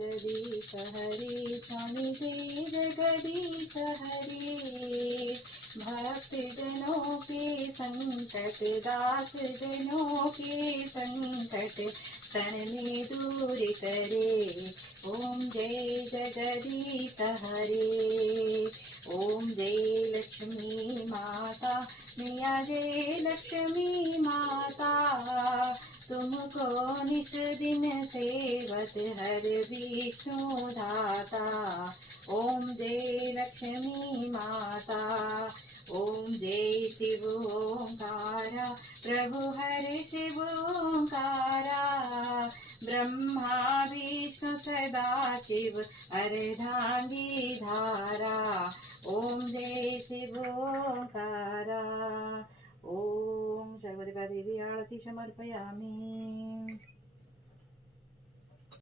जगदीश हरे, स्वामी जय जगदीश हरे। भक्त जनों के संकट, दास जनों के संकट क्षण में दूर करे। ओम जय जगदीश हरे। ओम जय लक्ष्मी माता, मैया जय लक्ष्मी माता। तुमको नित दिन सेवत हर विष्णु धाता। ओम जय लक्ष्मी माता। ओम जय शिव ओंकारा, प्रभु हर शिव ओंकारा। ब्रह्मा विष्णु सदा शिव अर्धांगी धारा। ओम जय शिव ओंकारा। ओम सर्वदेवा देवी आरती समर्पयामि।